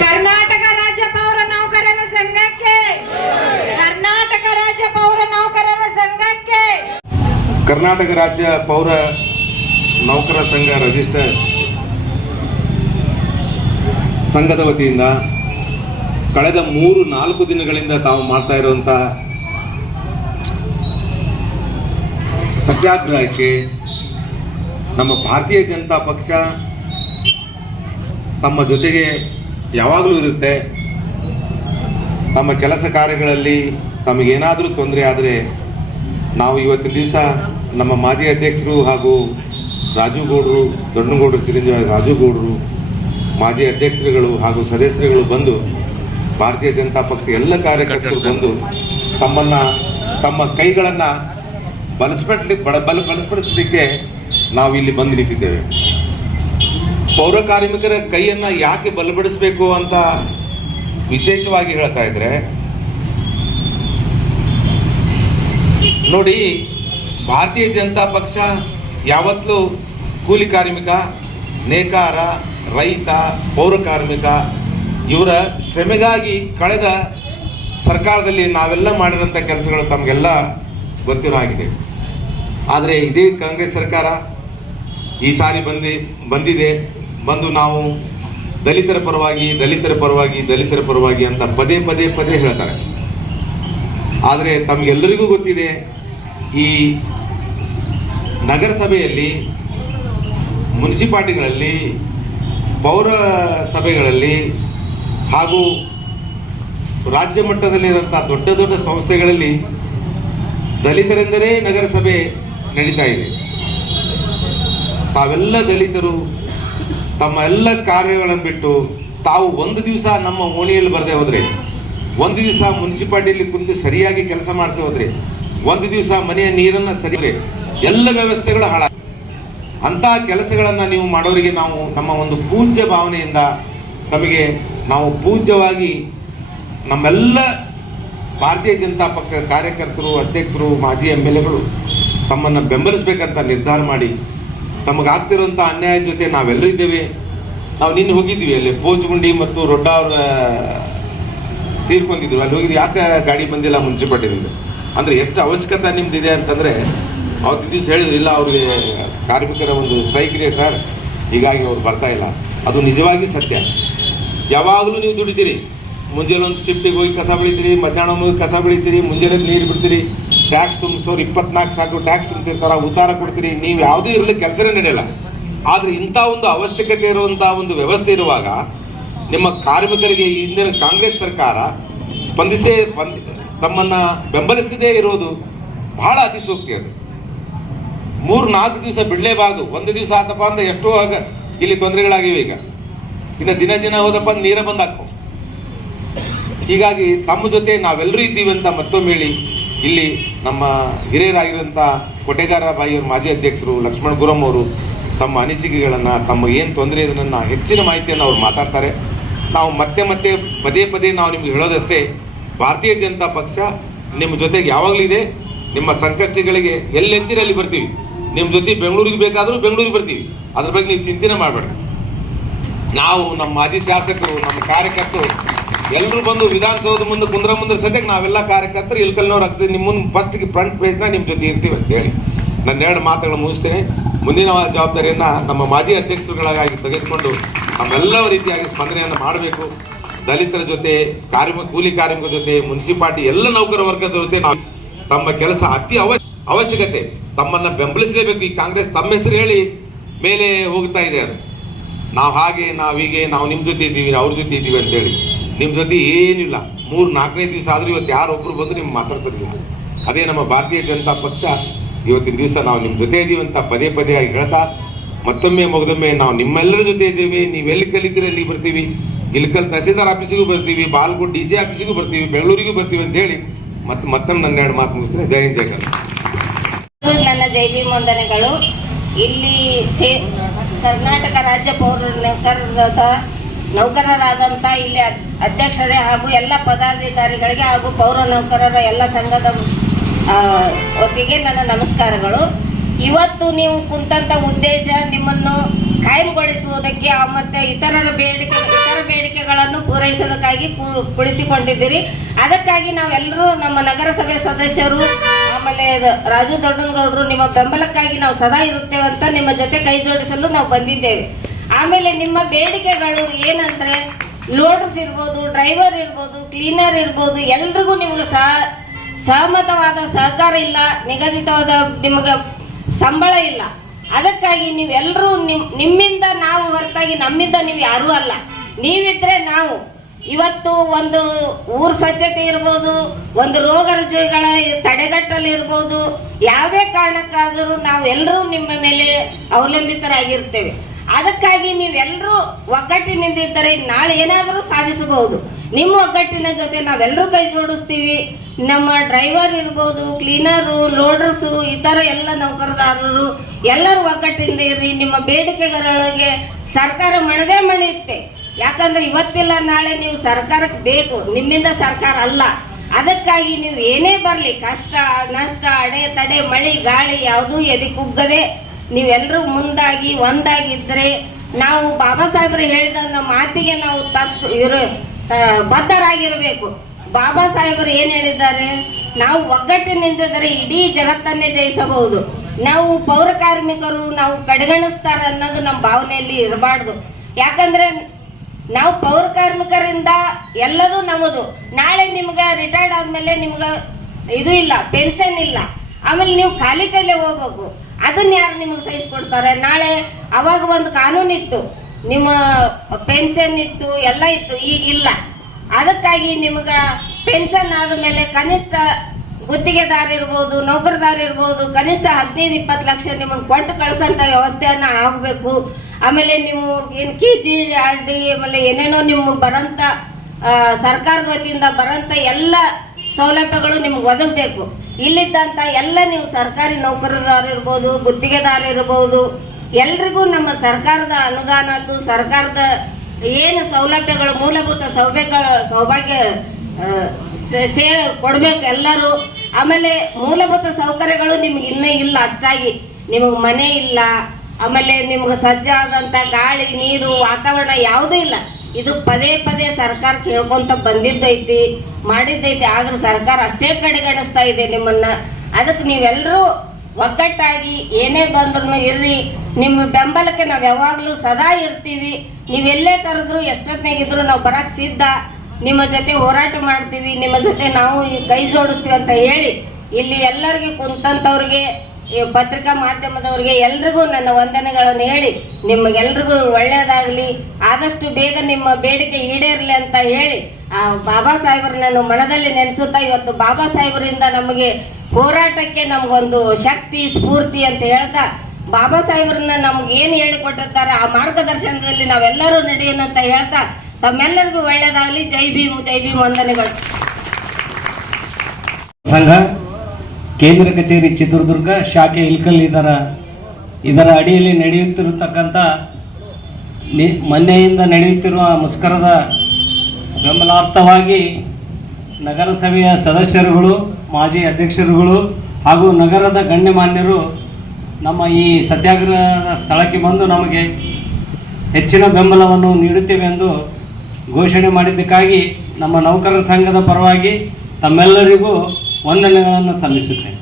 ಕರ್ನಾಟಕ ರಾಜ್ಯ ಪೌರ ನೌಕರರ ಸಂಘಕ್ಕೆ, ಕರ್ನಾಟಕ ರಾಜ್ಯ ಪೌರ ನೌಕರರ ಸಂಘಕ್ಕೆ. ಕರ್ನಾಟಕ ರಾಜ್ಯ ಪೌರ ನೌಕರ ಸಂಘ ರಿಜಿಸ್ಟರ್ ಸಂಘದ ವತಿಯಿಂದ ಕಳೆದ ಮೂರು, ನಾಲ್ಕು ದಿನಗಳಿಂದ ತಾವು ಮಾಡ್ತಾ ಇರುವಂತಹ ಸತ್ಯಾಗ್ರಹಕ್ಕೆ ನಮ್ಮ ಭಾರತೀಯ ಜನತಾ ಪಕ್ಷ ತಮ್ಮ ಜೊತೆಗೆ ಯಾವಾಗಲೂ ಇರುತ್ತೆ. ತಮ್ಮ ಕೆಲಸ ಕಾರ್ಯಗಳಲ್ಲಿ ತಮಗೇನಾದರೂ ತೊಂದರೆ ಆದರೆ ನಾವು ಇವತ್ತಿನ ದಿವಸ ನಮ್ಮ ಮಾಜಿ ಅಧ್ಯಕ್ಷರು ಹಾಗೂ ರಾಜು ಗೌಡರು ದೊಡ್ಡಗೌಡರು ಚಿರಂಜೀವಿ ರಾಜು ಗೌಡರು ಮಾಜಿ ಅಧ್ಯಕ್ಷರುಗಳು ಹಾಗೂ ಸದಸ್ಯರುಗಳು ಬಂದು ಭಾರತೀಯ ಜನತಾ ಪಕ್ಷ ಎಲ್ಲ ಕಾರ್ಯಕರ್ತರು ಬಂದು ತಮ್ಮನ್ನ ತಮ್ಮ ಕೈಗಳನ್ನ ಬಲಸ್ಪಡ್ಲಿ ಬಲ ಬಲ ಬಲಪಡಿಸಲಿಕ್ಕೆ ನಾವು ಇಲ್ಲಿ ಬಂದು ನಿಂತಿದ್ದೇವೆ. ಪೌರ ಕಾರ್ಮಿಕರ ಕೈಯನ್ನ ಯಾಕೆ ಬಲಪಡಿಸಬೇಕು ಅಂತ ವಿಶೇಷವಾಗಿ ಹೇಳ್ತಾ ಇದ್ರೆ ನೋಡಿ ಭಾರತೀಯ ಜನತಾ ಪಕ್ಷ ಯಾವತ್ತೂ ಕೂಲಿ ಕಾರ್ಮಿಕ ನೇಕಾರ ರೈತ, ಪೌರ ಕಾರ್ಮಿಕ, ಇವರ ಶ್ರಮೆಗಾಗಿ ಕಳೆದ ಸರ್ಕಾರದಲ್ಲಿ ನಾವೆಲ್ಲ ಮಾಡಿರೋಂಥ ಕೆಲಸಗಳು ತಮಗೆಲ್ಲ ಗೊತ್ತಿರೋ ಆಗಿದೆ ಆದರೆ ಇದೇ ಕಾಂಗ್ರೆಸ್ ಸರ್ಕಾರ ಈ ಸಾರಿ ಬಂದಿ, ಬಂದಿದೆ. ಬಂದು ನಾವು ದಲಿತರ ಪರವಾಗಿ ದಲಿತರ ಪರವಾಗಿ ದಲಿತರ ಪರವಾಗಿ ಅಂತ ಪದೇ ಪದೇ ಪದೇ ಹೇಳ್ತಾರೆ. ಆದರೆ ತಮಗೆಲ್ಲರಿಗೂ ಗೊತ್ತಿದೆ, ಈ ನಗರಸಭೆಯಲ್ಲಿ, ಮುನ್ಸಿಪಾಲ್ಟಿಗಳಲ್ಲಿ ಪೌರ ಸಭೆಗಳಲ್ಲಿ ಹಾಗೂ ರಾಜ್ಯ ಮಟ್ಟದಲ್ಲಿರುವಂಥ ದೊಡ್ಡ ದೊಡ್ಡ ಸಂಸ್ಥೆಗಳಲ್ಲಿ ದಲಿತರೆಂದರೆ ನಗರಸಭೆ ನಡೀತಾ ಇದೆ. ತಾವೆಲ್ಲ ದಲಿತರು, ತಮ್ಮ ಎಲ್ಲ ಕಾರ್ಯಗಳನ್ನು ಬಿಟ್ಟು ತಾವು ಒಂದು ದಿವಸ ನಮ್ಮ ಓಣಿಯಲ್ಲಿ ಬರದೆ ಹೋದರೆ, ಒಂದು ದಿವಸ ಮುನ್ಸಿಪಾಲ್ಟಿಯಲ್ಲಿ ಕುಂತು ಸರಿಯಾಗಿ ಕೆಲಸ ಮಾಡ್ತಾ ಹೋದರೆ, ಒಂದು ದಿವಸ ಮನೆಯ ನೀರನ್ನ ಸರಿ ಎಲ್ಲ ವ್ಯವಸ್ಥೆಗಳು ಹಾಳ ಅಂತ ಕೆಲಸಗಳನ್ನು ನೀವು ಮಾಡೋರಿಗೆ ನಾವು ನಮ್ಮ ಒಂದು ಪೂಜ್ಯ ಭಾವನೆಯಿಂದ ತಮಗೆ ನಾವು ಪೂಜ್ಯವಾಗಿ ನಮ್ಮೆಲ್ಲ ಭಾರತೀಯ ಜನತಾ ಪಕ್ಷದ ಕಾರ್ಯಕರ್ತರು, ಅಧ್ಯಕ್ಷರು, ಮಾಜಿ ಎಂ ಎಲ್ ಎಗಳು ತಮ್ಮನ್ನು ಬೆಂಬಲಿಸಬೇಕಂತ ನಿರ್ಧಾರ ಮಾಡಿ ತಮಗಾಗ್ತಿರುವಂಥ ಅನ್ಯಾಯದ ಜೊತೆ ನಾವೆಲ್ಲರೂ ಇದ್ದೇವೆ. ನಾವು ನಿನ್ನೆ ಹೋಗಿದ್ವಿ ಅಲ್ಲಿ ಪೋಚಗುಂಡಿ ಮತ್ತು ರೊಡ್ಡ ಅವರ ತೀರ್ಕೊಂಡಿದ್ರು ಅಲ್ಲಿ ಹೋಗಿದ್ವಿ ಯಾಕೆ ಗಾಡಿ ಬಂದಿಲ್ಲ ಮುನ್ಸಿಪಾಲ್ಟಿ ಅಂದರೆ ಎಷ್ಟು ಅವಶ್ಯಕತೆ ನಿಮ್ದಿದೆ ಅಂತಂದ್ರೆ ಅವತ್ತು ದಿವಸ ಹೇಳಿದ್ರು, ಇಲ್ಲ, ಅವ್ರಿಗೆ ಕಾರ್ಮಿಕರ ಒಂದು ಸ್ಟ್ರೈಕ್ ಇದೆ ಸರ್, ಹೀಗಾಗಿ ಅವ್ರು ಬರ್ತಾ ಇಲ್ಲ. ಅದು ನಿಜವಾಗಿ ಸತ್ಯ. ಯಾವಾಗಲೂ ನೀವು ದುಡಿತೀರಿ. ಮುಂಜಾನೆ ಒಂದು ಶಿಫ್ಟಿಗೆ ಹೋಗಿ ಕಸ ಬೆಳಿತೀರಿ, ಮಧ್ಯಾಹ್ನ ಹೋಗಿ ಕಸ ಬೆಳಿತೀರಿ ಮುಂಜಾನೆ ನೀರು ಬಿಡ್ತೀರಿ ಟ್ಯಾಕ್ಸ್ ತುಂಬಿಸೋರು ಇಪ್ಪತ್ನಾಲ್ಕು ಸಾಕು ಟ್ಯಾಕ್ಸ್ ತುಂಬಿರ್ತಾರ ಉದ್ದಾರ ಕೊಡ್ತೀರಿ, ನೀವು ಯಾವುದೇ ಇರಲಿ, ಕೆಲಸನೇ ನಡೆಯಲ್ಲ. ಆದರೆ ಇಂಥ ಒಂದು ಅವಶ್ಯಕತೆ ಇರುವಂಥ ಒಂದು ವ್ಯವಸ್ಥೆ ಇರುವಾಗ, ನಿಮ್ಮ ಕಾರ್ಮಿಕರಿಗೆ ಹಿಂದಿನ ಕಾಂಗ್ರೆಸ್ ಸರ್ಕಾರ ಸ್ಪಂದಿಸೇ ತಮ್ಮನ್ನ ಬೆಂಬಲಿಸದೇ ಇರೋದು ಬಹಳ ಅತಿಸೂಕ್ತಿ ಅದು. ಮೂರು ನಾಲ್ಕು ದಿವಸ ಬಿಡಲೇಬಾರ್ದು ಒಂದು ದಿವಸ ಆತಪ್ಪ ಅಂದ್ರೆ ಎಷ್ಟೋ ಆಗ ಇಲ್ಲಿ ತೊಂದರೆಗಳಾಗಿವೆ ಈಗ. ಇನ್ನು ದಿನ ದಿನ ಹೋದಪ್ಪ ನೀರ ಬಂದಾಕು ಹೀಗಾಗಿ ತಮ್ಮ ಜೊತೆ ನಾವೆಲ್ಲರೂ ಇದ್ದೀವಿ ಅಂತ ಮತ್ತೊಮ್ಮೆ ಹೇಳಿ, ಇಲ್ಲಿ ನಮ್ಮ ಹಿರಿಯರಾಗಿರುವಂಥ ಕೊಟೆಗಾರ ಬಾಯಿಯವರು, ಮಾಜಿ ಅಧ್ಯಕ್ಷರು ಲಕ್ಷ್ಮಣ ಗುರಂ ಅವರು ತಮ್ಮ ಅನಿಸಿಕೆಗಳನ್ನು, ತಮ್ಮ ಏನು ತೊಂದರೆ ಇದನ್ನ ಹೆಚ್ಚಿನ ಮಾಹಿತಿಯನ್ನು ಅವ್ರು ಮಾತಾಡ್ತಾರೆ. ನಾವು ಮತ್ತೆ ಮತ್ತೆ ಪದೇ ಪದೇ ನಾವು ನಿಮ್ಗೆ ಹೇಳೋದಷ್ಟೇ, ಭಾರತೀಯ ಜನತಾ ಪಕ್ಷ ನಿಮ್ಮ ಜೊತೆಗೆ ಯಾವಾಗಲೂ ಇದೆ. ನಿಮ್ಮ ಸಂಕಷ್ಟಗಳಿಗೆ ಎಲ್ಲೆತ್ತಿರಲ್ಲಿ ಬರ್ತೀವಿ. ನಿಮ್ಮ ಜೊತೆ ಬೆಂಗಳೂರಿಗೆ ಬೇಕಾದರೂ ಬೆಂಗಳೂರಿಗೆ ಬರ್ತೀವಿ. ಅದ್ರ ಬಗ್ಗೆ ನೀವು ಚಿಂತನೆ ಮಾಡಬೇಡ್ರಿ. ನಾವು ನಮ್ಮ ಮಾಜಿ ಶಾಸಕರು, ನಮ್ಮ ಕಾರ್ಯಕರ್ತರು ಎಲ್ಲರೂ ಬಂದು ವಿಧಾನಸೌಧ ಮುಂದೆ ಕುಂದ್ರ ಮುಂದ್ರ ಸದ್ಯಕ್ಕೆ ನಾವೆಲ್ಲ ಕಾರ್ಯಕರ್ತರು, ಇಲ್ಕಲ್ನವ್ರು ಆಗ್ತದೆ ನಿಮ್ಮ ಮುಂದೆ ಫಸ್ಟ್ಗೆ ಫ್ರಂಟ್ ಪೇಜ್ನ ನಿಮ್ಮ ಜೊತೆ ಇರ್ತೀವಿ ಅಂತ ಹೇಳಿ. ನನ್ನ ಎರಡು ಮಾತುಗಳು ಮುಗಿಸ್ತೇನೆ. ಮುಂದಿನ ಜವಾಬ್ದಾರಿಯನ್ನ ನಮ್ಮ ಮಾಜಿ ಅಧ್ಯಕ್ಷರುಗಳಾಗಿ ತೆಗೆದುಕೊಂಡು ನಮ್ಮೆಲ್ಲ ರೀತಿಯಾಗಿ ಸ್ಪಂದನೆಯನ್ನು ಮಾಡಬೇಕು. ದಲಿತರ ಜೊತೆ, ಕಾರ್ಮಿಕ, ಕೂಲಿ ಕಾರ್ಮಿಕರ ಜೊತೆ, ಮುನ್ಸಿಪಾಲ್ಟಿ ಎಲ್ಲ ನೌಕರ ವರ್ಗದ ಜೊತೆ ನಾವು ತಮ್ಮ ಕೆಲಸ ಅತಿ ಅವ ಅವಶ್ಯಕತೆ. ತಮ್ಮನ್ನ ಬೆಂಬಲಿಸಲೇಬೇಕು. ಈ ಕಾಂಗ್ರೆಸ್ ತಮ್ಮ ಹೆಸರು ಹೇಳಿ ಮೇಲೆ ಹೋಗ್ತಾ ಇದೆ ಅದು. ನಾವು ಹಾಗೆ, ನಾವು ಹೀಗೆ, ನಾವು ನಿಮ್ಮ ಜೊತೆ ಇದ್ದೀವಿ, ಅವ್ರ ಜೊತೆ ಇದ್ದೀವಿ ಅಂತೇಳಿ. ನಿಮ್ಮ ಜೊತೆ ಏನಿಲ್ಲ ಮೂರು ನಾಲ್ಕನೇ ದಿವಸ ಆದರೂ ಇವತ್ತು ಯಾರೊಬ್ಬರು ಬಂದು ನಿಮ್ಗೆ ಮಾತಾಡ್ಸೋದಿಲ್ಲ ಅದೇ ನಮ್ಮ ಭಾರತೀಯ ಜನತಾ ಪಕ್ಷ ಇವತ್ತಿನ ದಿವಸ ನಾವು ನಿಮ್ಮ ಜೊತೆ ಇದ್ದೀವಿ ಅಂತ ಪದೇ ಪದೇ ಆಗಿ ಹೇಳ್ತಾ, ಮತ್ತೊಮ್ಮೆ ಮುಗದೊಮ್ಮೆ ನಾವು ನಿಮ್ಮೆಲ್ಲರ ಜೊತೆ ಇದ್ದೀವಿ. ನೀವು ಎಲ್ಲಿ ಕಲಿತೀರಿ ಅಲ್ಲಿ ಬರ್ತೀವಿ. ಗಿಲ್ಕಲ್ ತಹಸೀಲ್ದಾರ್ ಆಫೀಸಿಗೂ ಬರ್ತೀವಿ ಬಾಲ್ಗೋಡ್ ಡಿ ಸಿ ಆಫೀಸಿಗೂ ಬರ್ತೀವಿ, ಬೆಂಗಳೂರಿಗೂ ಬರ್ತೀವಿ ಅಂತ ಹೇಳಿ ಮತ್ತೆ ಮತ್ತೊಮ್ಮೆ ನನ್ನ ಎರಡು ಮಾತು ಮುಗಿಸ್ತೀನಿ. ಜೈ ಹಿಂದ್, ಜೈ ನನ್ನ ಜೈ ಭೀಮ್ ವಂದನೆಗಳು ಇಲ್ಲಿ ಸೇ ಕರ್ನಾಟಕ ರಾಜ್ಯ ಪೌರ ನೌಕರರಾದ ನೌಕರರಾದಂಥ ಇಲ್ಲಿ ಅಧ್ಯಕ್ಷರೇ ಹಾಗೂ ಎಲ್ಲ ಪದಾಧಿಕಾರಿಗಳಿಗೆ ಹಾಗೂ ಪೌರ ನೌಕರರ ಎಲ್ಲ ಸಂಘದ ಒಟ್ಟಿಗೆ ನನ್ನ ನಮಸ್ಕಾರಗಳು. ಇವತ್ತು ನೀವು ಕುಂತಂಥ ಉದ್ದೇಶ ನಿಮ್ಮನ್ನು ಕಾಯಂಗೊಳಿಸುವುದಕ್ಕೆ ಮತ್ತು ಇತರರ ಬೇಡಿಕೆ, ಇತರ ಬೇಡಿಕೆಗಳನ್ನು ಪೂರೈಸೋದಕ್ಕಾಗಿ ಕುಳಿತುಕೊಂಡಿದ್ದೀರಿ. ಅದಕ್ಕಾಗಿ ನಾವೆಲ್ಲರೂ ನಮ್ಮ ನಗರಸಭೆ ಸದಸ್ಯರು ಆಮೇಲೆ ರಾಜು ದೊಡ್ಡನಗೌಡರು, ನಿಮ್ಮ ಬೆಂಬಲಕ್ಕಾಗಿ ನಾವು ಸದಾ ಇರುತ್ತೇವೆ ಅಂತ ನಿಮ್ಮ ಜೊತೆ ಕೈ ಜೋಡಿಸಲು ನಾವು ಬಂದಿದ್ದೇವೆ. ಆಮೇಲೆ ನಿಮ್ಮ ಬೇಡಿಕೆಗಳು ಏನಂದ್ರೆ ಲೋಡರ್ಸ್ ಇರ್ಬೋದು, ಡ್ರೈವರ್ ಇರ್ಬೋದು, ಕ್ಲೀನರ್ ಇರ್ಬೋದು, ಎಲ್ರಿಗೂ ನಿಮ್ಗೆ ಸಹ ಸಹಮತವಾದ ಸಹಕಾರ ಇಲ್ಲ, ನಿಗದಿತವಾದ ನಿಮಗೆ ಸಂಬಳ ಇಲ್ಲ. ಅದಕ್ಕಾಗಿ ನೀವೆಲ್ಲರೂ ನಿಮ್, ನಿಮ್ಮಿಂದ ನಾವು ಹೊರತಾಗಿ ನಮ್ಮಿಂದ ನೀವು ಯಾರೂ ಅಲ್ಲ. ನೀವಿದ್ರೆ ನಾವು ಇವತ್ತು ಒಂದು ಊರ್ ಸ್ವಚ್ಛತೆ ಇರ್ಬೋದು, ಒಂದು ರೋಗ ರುಜುಗಳ ತಡೆಗಟ್ಟಲು ಇರ್ಬೋದು ಯಾವುದೇ ಕಾರಣಕ್ಕಾದರೂ ನಾವು ಎಲ್ಲರೂ ನಿಮ್ಮ ಮೇಲೆ ಅವಲಂಬಿತರಾಗಿರ್ತೇವೆ. ಅದಕ್ಕಾಗಿ ನೀವೆಲ್ಲರೂ ಒಗ್ಗಟ್ಟಿನಿಂದ ಇದ್ದರೆ ನಾಳೆ ಏನಾದರೂ ಸಾಧಿಸಬಹುದು. ನಿಮ್ಮ ಒಗ್ಗಟ್ಟಿನ ಜೊತೆ ನಾವೆಲ್ಲರೂ ಕೈ ಜೋಡಿಸ್ತೀವಿ. ನಮ್ಮ ಡ್ರೈವರ್ ಇರ್ಬೋದು, ಕ್ಲೀನರು, ಲೋಡರ್ಸು, ಇತರ ಎಲ್ಲ ನೌಕರದಾರರು, ಎಲ್ಲರೂ ಒಗ್ಗಟ್ಟಿಂದ ಇರಿ, ನಿಮ್ಮ ಬೇಡಿಕೆಗಳಿಗೆ ಸರ್ಕಾರ ಮಣದೇ ಮಣಿಯುತ್ತೆ ಯಾಕಂದ್ರೆ ಇವತ್ತಿಲ್ಲ, ನಾಳೆ ನೀವು ಸರ್ಕಾರಕ್ಕೆ ಬೇಕು. ನಿಮ್ಮಿಂದ ಸರ್ಕಾರ ಅಲ್ಲ. ಅದಕ್ಕಾಗಿ ನೀವು ಏನೇ ಬರಲಿ, ಕಷ್ಟ, ನಷ್ಟ, ಅಡೆ ತಡೆ, ಮಳೆ, ಗಾಳಿ, ಯಾವುದೂ ಎದೆ ಕುಗ್ಗದೆ ನೀವೆಲ್ಲರೂ ಮುಂದಾಗಿ ಒಂದಾಗಿದ್ದರೆ ನಾವು ಬಾಬಾ ಸಾಹೇಬರು ಹೇಳಿದ ಮಾತಿಗೆ ನಾವು ತತ್, ಇರು ಬದ್ಧರಾಗಿರಬೇಕು. ಬಾಬಾ ಸಾಹೇಬರು ಏನು ಹೇಳಿದ್ದಾರೆ? ನಾವು ಒಗ್ಗಟ್ಟಿನಿಂದಿದ್ದರೆ ಇಡೀ ಜಗತ್ತನ್ನೇ ಜಯಿಸಬಹುದು. ನಾವು ಪೌರ ಕಾರ್ಮಿಕರು, ನಾವು ಕಡೆಗಣಿಸ್ತಾರ ಅನ್ನೋದು ನಮ್ಮ ಭಾವನೆಯಲ್ಲಿ ಇರಬಾರ್ದು. ಯಾಕಂದ್ರೆ ನಾವು ಪೌರ ಕಾರ್ಮಿಕರಿಂದ ಎಲ್ಲದೂ ನಮ್ಮದು. ನಾಳೆ ನಿಮ್ಗೆ ರಿಟೈರ್ಡ್ ಆದ್ಮೇಲೆ ನಿಮ್ಗೆ ಇದು ಇಲ್ಲ ಪೆನ್ಷನ್ ಇಲ್ಲ. ಆಮೇಲೆ ನೀವು ಖಾಲಿ ಕೈಲೇ ಹೋಗ್ಬೇಕು. ಅದನ್ನ ಯಾರು ನಿಮಗೆ ಸಹಿಸ್ಕೊಡ್ತಾರೆ? ನಾಳೆ ಅವಾಗ ಒಂದು ಕಾನೂನು ಇತ್ತು. ನಿಮ್ಮ ಪೆನ್ಷನ್ ಇತ್ತು, ಎಲ್ಲ ಇತ್ತು. ಈಗ ಇಲ್ಲ. ಅದಕ್ಕಾಗಿ ನಿಮ್ಗೆ ಪೆನ್ಷನ್ ಆದಮೇಲೆ ಕನಿಷ್ಠ ಗುತ್ತಿಗೆದಾರ ಇರ್ಬೋದು ನೌಕರದಾರ ಇರ್ಬೋದು ಕನಿಷ್ಠ ಹದಿನೈದು ಇಪ್ಪತ್ತು ಲಕ್ಷ ನಿಮ್ಮನ್ನು ಕೊಟ್ಟು ಕಳಿಸೋಂಥ ವ್ಯವಸ್ಥೆಯನ್ನು ಆಗಬೇಕು. ಆಮೇಲೆ ನೀವು ಏನು ಕೆ ಜಿ ಆರ್ ಡಿ ಆಮೇಲೆ ಏನೇನೋ ನಿಮ್ಮ ಬರಂತ ಆ, ಸರ್ಕಾರದ ವತಿಯಿಂದ ಬರಂತ ಎಲ್ಲ ಸೌಲಭ್ಯಗಳು ನಿಮ್ಗೆ ಒದಗಬೇಕು. ಇಲ್ಲಿದ್ದಂಥ ಎಲ್ಲ ನೀವು ಸರ್ಕಾರಿ ನೌಕರದಾರ ಇರ್ಬೋದು ಗುತ್ತಿಗೆದಾರ ಇರ್ಬೋದು ಎಲ್ರಿಗೂ ನಮ್ಮ ಸರ್ಕಾರದ ಅನುದಾನ ಸರ್ಕಾರದ ಏನು ಸೌಲಭ್ಯಗಳು ಮೂಲಭೂತ ಸೌಭ್ಯಗಳ ಸೌಭಾಗ್ಯ ಸೇ- ಕೊಡ್ಬೇಕು ಎಲ್ಲರೂ. ಆಮೇಲೆ ಮೂಲಭೂತ ಸೌಕರ್ಯಗಳು ನಿಮ್ಗೆ ಇನ್ನೂ ಇಲ್ಲ ಅಷ್ಟಾಗಿ. ನಿಮಗೆ ಮನೆ ಇಲ್ಲ. ಆಮೇಲೆ ನಿಮ್ಗೆ ಸಜ್ಜಾದಂಥ ಗಾಳಿ, ನೀರು, ವಾತಾವರಣ ಯಾವುದೂ ಇಲ್ಲ. ಇದು ಪದೇ ಪದೇ ಸರ್ಕಾರ ಕೇಳ್ಕೊಂತ ಬಂದಿದ್ದೈತಿ, ಮಾಡಿದ್ದೈತಿ. ಆದ್ರೆ ಸರ್ಕಾರ ಅಷ್ಟೇ ಕಡೆಗಣಿಸ್ತಾ ಇದೆ ನಿಮ್ಮನ್ನ. ಅದಕ್ಕೆ ನೀವೆಲ್ಲರೂ ಒಗ್ಗಟ್ಟಾಗಿ ಏನೇ ಬಂದ್ರು ಇರ್ರಿ. ನಿಮ್ಮ ಬೆಂಬಲಕ್ಕೆ ನಾವು ಯಾವಾಗಲೂ ಸದಾ ಇರ್ತೀವಿ. ನೀವೆಲ್ಲೇ ಕರೆದ್ರು ಎಷ್ಟೊತ್ತಿನಾಗಿದ್ರು ನಾವು ಬರಕ್ ಸಿದ್ಧ. ನಿಮ್ಮ ಜೊತೆ ಹೋರಾಟ ಮಾಡ್ತೀವಿ, ನಿಮ್ಮ ಜೊತೆ ನಾವು ಕೈ ಜೋಡಿಸ್ತೀವಿ ಅಂತ ಹೇಳಿ, ಇಲ್ಲಿ ಎಲ್ಲರಿಗೆ ಕುಂತಂತವ್ರಿಗೆ ಪತ್ರಿಕಾ ಮಾಧ್ಯಮದವ್ರಿಗೆ ಎಲ್ರಿಗೂ ನನ್ನ ವಂದನೆಗಳನ್ನು ಹೇಳಿ, ನಿಮಗೆಲ್ರಿಗೂ ಒಳ್ಳೆಯದಾಗಲಿ, ಆದಷ್ಟು ಬೇಗ ನಿಮ್ಮ ಬೇಡಿಕೆ ಈಡೇರಲಿ ಅಂತ ಹೇಳಿ, ಆ ಬಾಬಾ ಸಾಹೇಬರು ನಾನು ಮನದಲ್ಲಿ ನೆನೆಸುತ್ತಾ ಇವತ್ತು ಬಾಬಾ ಸಾಹೇಬರಿಂದ ನಮಗೆ ಹೋರಾಟಕ್ಕೆ ನಮಗೊಂದು ಶಕ್ತಿ, ಸ್ಫೂರ್ತಿ ಅಂತ ಹೇಳ್ತಾ, ಬಾಬಾ ಸಾಹೇಬರನ್ನ ನಮ್ಗೆ ಏನು ಹೇಳಿಕೊಟ್ಟಿರ್ತಾರೆ, ಆ ಮಾರ್ಗದರ್ಶನದಲ್ಲಿ ನಾವೆಲ್ಲರೂ ನಡೆಯೋಣ ಅಂತ ಹೇಳ್ತಾ ತಮ್ಮೆಲ್ಲರಿಗೂ ಒಳ್ಳೆಯದಾಗಲಿ ಜೈ ಭೀಮ್ ಜೈ ಭೀಮ್ ವಂದನೆಗಳು. ಸಂಘ, ಕೇಂದ್ರ ಕಚೇರಿ ಚಿತ್ರದುರ್ಗ, ಶಾಖೆ ಇಲ್ಕಲ್ ಇದರ ಇದರ ಅಡಿಯಲ್ಲಿ ನಡೆಯುತ್ತಿರತಕ್ಕಂಥ ಮೊನ್ನೆಯಿಂದ ನಡೆಯುತ್ತಿರುವ ಮುಷ್ಕರದ ಬೆಂಬಲಾರ್ಥವಾಗಿ ನಗರಸಭೆಯ ಸದಸ್ಯರುಗಳು, ಮಾಜಿ ಅಧ್ಯಕ್ಷರುಗಳು ಹಾಗೂ ನಗರದ ಗಣ್ಯಮಾನ್ಯರು ನಮ್ಮ ಈ ಸತ್ಯಾಗ್ರಹದ ಸ್ಥಳಕ್ಕೆ ಬಂದು ನಮಗೆ ಹೆಚ್ಚಿನ ಬೆಂಬಲವನ್ನು ನೀಡುತ್ತೇವೆ ಎಂದು ಘೋಷಣೆ ಮಾಡಿದ್ದಕ್ಕಾಗಿ ನಮ್ಮ ನೌಕರರ ಸಂಘದ ಪರವಾಗಿ ತಮ್ಮೆಲ್ಲರಿಗೂ ವಂದನೆಗಳನ್ನು ಸಲ್ಲಿಸುತ್ತೇನೆ.